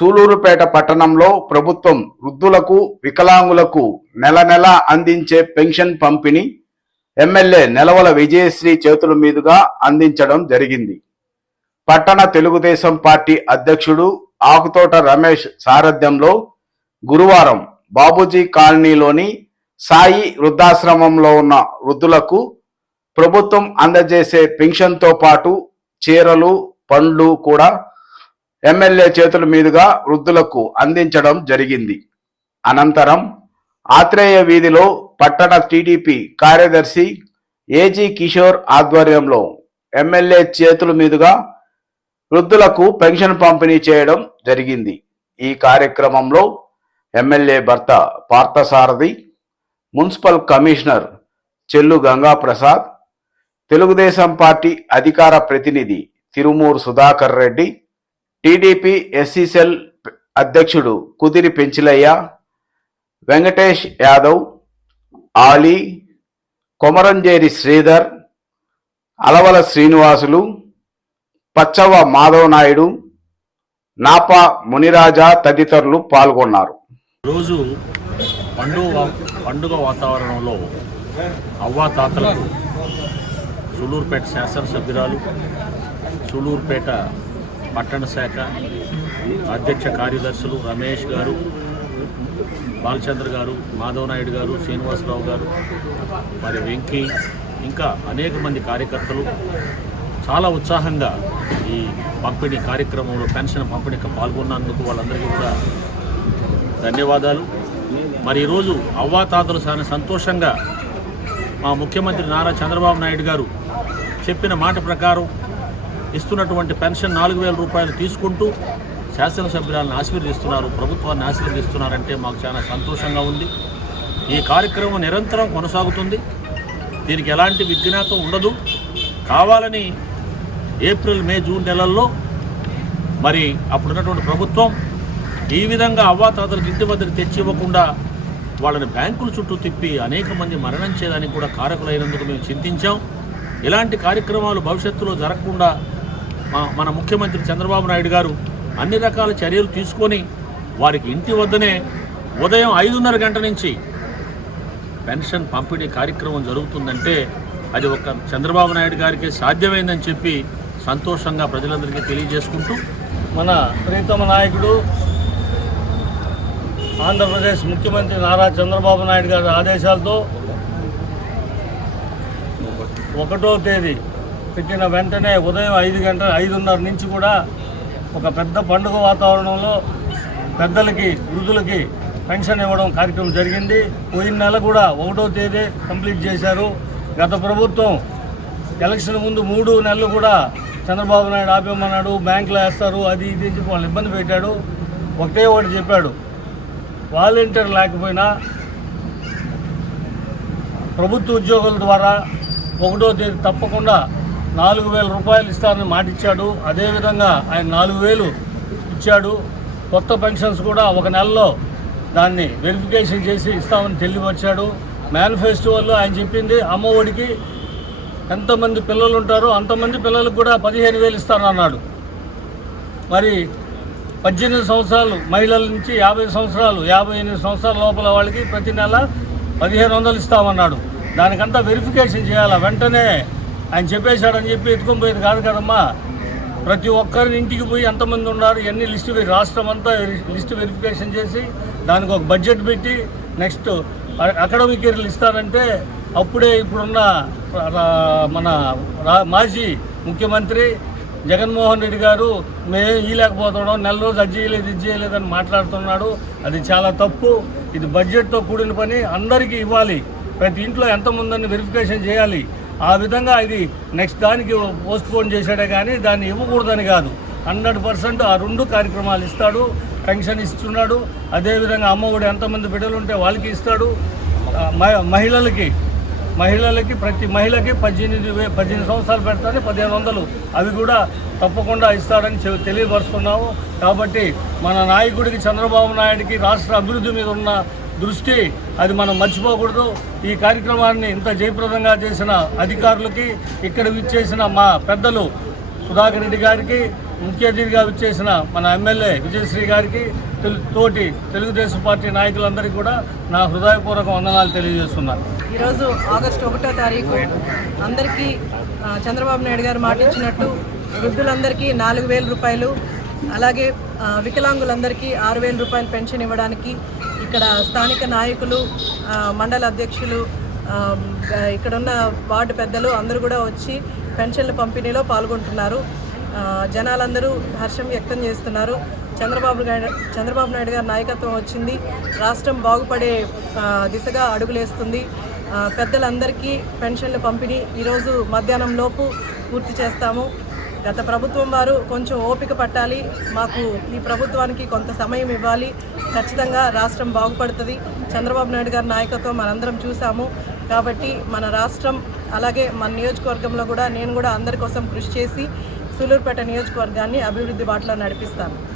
సూలూరుపేట పట్టణంలో ప్రభుత్వం వృద్ధులకు వికలాంగులకు నెల నెల అందించే పెన్షన్ పంపిణీ ఎమ్మెల్యే నెలవల విజయశ్రీ చేతుల మీదుగా అందించడం జరిగింది. పట్టణ తెలుగుదేశం పార్టీ అధ్యక్షుడు ఆకుతోట రమేష్ సారథ్యంలో గురువారం బాబూజీ కాలనీలోని సాయి వృద్ధాశ్రమంలో ఉన్న వృద్ధులకు ప్రభుత్వం అందజేసే పెన్షన్తో పాటు చీరలు, పండ్లు కూడా ఎమ్మెల్యే చేతుల మీదుగా వృద్ధులకు అందించడం జరిగింది. అనంతరం ఆత్రేయ వీధిలో పట్టణ టీడీపీ కార్యదర్శి ఏజీ కిషోర్ ఆధ్వర్యంలో ఎమ్మెల్యే చేతుల మీదుగా వృద్ధులకు పెన్షన్ పంపిణీ చేయడం జరిగింది. ఈ కార్యక్రమంలో ఎమ్మెల్యే భర్త పార్థసారథి, మున్సిపల్ కమిషనర్ చెల్లు గంగాప్రసాద్, తెలుగుదేశం పార్టీ అధికార ప్రతినిధి తిరుమూరు సుధాకర్ రెడ్డి, టీడీపీ ఎస్సీసెల్ అధ్యక్షుడు కుదిరి పెంచిలయ్య, వెంకటేష్ యాదవ్, ఆలీ, కొమరంజేరి శ్రీధర్, అలవల శ్రీనివాసులు, పచ్చవ మాధవ నాయుడు, నాపా మునిరాజా తదితరులు పాల్గొన్నారు. రోజు పండుగ వాతావరణంలో అవ్వాతాతలకు సూలూరుపేట శాసనసభ్యురాలు, సూలూరుపేట పట్టణ శాఖ అధ్యక్ష కార్యదర్శులు రమేష్ గారు, బాలచంద్ర గారు, మాధవ నాయుడు గారు, శ్రీనివాసరావు గారు, మరి వెంకీ, ఇంకా అనేక మంది కార్యకర్తలు చాలా ఉత్సాహంగా ఈ పంపిణీ కార్యక్రమంలో పెన్షన్ పంపిణీకి పాల్గొన్నందుకు వాళ్ళందరికీ కూడా ధన్యవాదాలు. మరి ఈరోజు అవ్వాతాతలు చాలా సంతోషంగా మా ముఖ్యమంత్రి నారా చంద్రబాబు నాయుడు గారు చెప్పిన మాట ప్రకారం ఇస్తున్నటువంటి పెన్షన్ 4,000 రూపాయలు తీసుకుంటూ శాసనసభ్యులను ఆశీర్వదిస్తున్నారు, ప్రభుత్వాన్ని ఆశీర్వదిస్తున్నారంటే మాకు చాలా సంతోషంగా ఉంది. ఈ కార్యక్రమం నిరంతరం కొనసాగుతుంది. దీనికి ఎలాంటి విఘ్నత ఉండదు. కావాలని ఏప్రిల్, మే, జూన్ నెలల్లో మరి అప్పుడున్నటువంటి ప్రభుత్వం ఈ విధంగా అవ్వాతాతలకు ఇంటి వద్దకు తెచ్చి ఇవ్వకుండా వాళ్ళని బ్యాంకుల చుట్టూ తిప్పి అనేక మంది మరణించేదానికి కూడా కారకులైనందుకు మేము చింతించాం. ఇలాంటి కార్యక్రమాలు భవిష్యత్తులో జరగకుండా మన ముఖ్యమంత్రి చంద్రబాబు నాయుడు గారు అన్ని రకాల చర్యలు తీసుకొని వారికి ఇంటి వద్దనే ఉదయం 5:30 గంటల నుంచి పెన్షన్ పంపిణీ కార్యక్రమం జరుగుతుందంటే అది ఒక చంద్రబాబు నాయుడు గారికి సాధ్యమైందని చెప్పి సంతోషంగా ప్రజలందరికీ తెలియజేసుకుంటూ, మన ప్రీతమ నాయకుడు ఆంధ్రప్రదేశ్ ముఖ్యమంత్రి నారా చంద్రబాబు నాయుడు గారి ఆదేశాలతో 1వ తేదీ పెట్టిన వెంటనే ఉదయం 5:30 నుంచి కూడా ఒక పెద్ద పండుగ వాతావరణంలో పెద్దలకి, వృద్ధులకి పెన్షన్ ఇవ్వడం కార్యక్రమం జరిగింది. పోయిన నెల కూడా 1వ తేదీ కంప్లీట్ చేశారు. గత ప్రభుత్వం ఎలక్షన్ ముందు 3 నెలలు కూడా చంద్రబాబు నాయుడు ఆపేమన్నాడు, బ్యాంకులో వేస్తారు, అది ఇది అని చెప్పి వాళ్ళు ఇబ్బంది పెట్టాడు. ఒకటే ఒకటి చెప్పాడు, వాలంటీర్ లేకపోయినా ప్రభుత్వ ఉద్యోగుల ద్వారా 1వ తేదీ తప్పకుండా 4,000 రూపాయలు ఇస్తారని మాటిచ్చాడు. అదేవిధంగా ఆయన 4,000 ఇచ్చాడు. కొత్త పెన్షన్స్ కూడా ఒక నెలలో దాన్ని వెరిఫికేషన్ చేసి ఇస్తామని తెలియవచ్చాడు. మేనిఫెస్టోలో ఆయన చెప్పింది అమ్మఒడికి ఎంతమంది పిల్లలు ఉంటారో అంతమంది పిల్లలకు కూడా 15,000 ఇస్తానన్నాడు. మరి 18 సంవత్సరాలు మహిళల నుంచి 50 సంవత్సరాలు 58 సంవత్సరాల లోపల వాళ్ళకి ప్రతి నెల 1,500 ఇస్తామన్నాడు. దానికంతా వెరిఫికేషన్ చేయాలా. వెంటనే ఆయన చెప్పేశాడని చెప్పి ఎత్తుకొని పోయేది కాదు కదమ్మా. ప్రతి ఒక్కరి ఇంటికి పోయి ఎంతమంది ఉన్నారు ఎన్ని లిస్టు, రాష్ట్రం అంతా లిస్టు వెరిఫికేషన్ చేసి దానికి ఒక బడ్జెట్ పెట్టి నెక్స్ట్ అకాడమిక్ ఇయర్లు ఇస్తారంటే అప్పుడే ఇప్పుడున్న మన మాజీ ముఖ్యమంత్రి జగన్మోహన్ రెడ్డి గారు మేము ఇవ్వలేకపోతున్నాం, నెల రోజు అది చేయలేదు ఇది చేయలేదని మాట్లాడుతున్నాడు. అది చాలా తప్పు. ఇది బడ్జెట్తో కూడిన పని, అందరికీ ఇవ్వాలి. ప్రతి ఇంట్లో ఎంతమందని వెరిఫికేషన్ చేయాలి. ఆ విధంగా ఇది నెక్స్ట్ దానికి పోస్ట్పోన్ చేశాడే కానీ దాన్ని ఇవ్వకూడదని కాదు. 100% ఆ 2 కార్యక్రమాలు ఇస్తాడు. పెన్షన్ ఇస్తున్నాడు. అదేవిధంగా అమ్మఒడి ఎంతమంది బిడ్డలు ఉంటే వాళ్ళకి ఇస్తాడు. మహిళలకి ప్రతి మహిళకి 18 సంవత్సరాలు పెడతానే 1,500 అవి కూడా తప్పకుండా ఇస్తారని తెలియపరుస్తున్నాము. కాబట్టి మన నాయకుడికి చంద్రబాబు నాయుడికి రాష్ట్ర అభివృద్ధి మీద ఉన్న దృష్టి అది మనం మర్చిపోకూడదు. ఈ కార్యక్రమాన్ని ఇంత జయప్రదంగా చేసిన అధికారులకి, ఇక్కడ విచ్చేసిన మా పెద్దలు సుధాకర్ రెడ్డి గారికి, ముఖ్య అతిథిగా విచ్చేసిన మన ఎమ్మెల్యే విజయశ్రీ గారికి తోటి తెలుగుదేశం పార్టీ నాయకులందరికీ కూడా నా హృదయపూర్వక వందనాలు తెలియజేస్తున్నాను. ఈరోజు ఆగస్టు 1వ తారీఖు అందరికీ చంద్రబాబు నాయుడు గారు మాట ఇచ్చినట్టు వృద్ధులందరికీ 4,000 రూపాయలు, అలాగే వికలాంగులందరికీ 6,000 రూపాయలు పెన్షన్ ఇవ్వడానికి ఇక్కడ స్థానిక నాయకులు, మండల అధ్యక్షులు, ఇక్కడున్న వార్డు పెద్దలు అందరూ కూడా వచ్చి పెన్షన్ల పంపిణీలో పాల్గొంటున్నారు. జనాలందరూ హర్షం వ్యక్తం చేస్తున్నారు. చంద్రబాబు నాయుడు గారి నాయకత్వం వచ్చింది, రాష్ట్రం బాగుపడే దిశగా అడుగులేస్తుంది. పెద్దలందరికీ పెన్షన్ల పంపిణీ ఈరోజు మధ్యాహ్నం లోపు పూర్తి చేస్తాము. గత ప్రభుత్వం వారు కొంచెం ఓపిక పట్టాలి, మాకు ఈ ప్రభుత్వానికి కొంత సమయం ఇవ్వాలి. ఖచ్చితంగా రాష్ట్రం బాగుపడుతుంది. చంద్రబాబు నాయుడు గారి నాయకత్వం మనందరం చూసాము. కాబట్టి మన రాష్ట్రం అలాగే మన నియోజకవర్గంలో కూడా నేను కూడా అందరి కోసం కృషి చేసి సూలూరుపేట నియోజకవర్గాన్ని అభివృద్ధి బాటలో నడిపిస్తాను.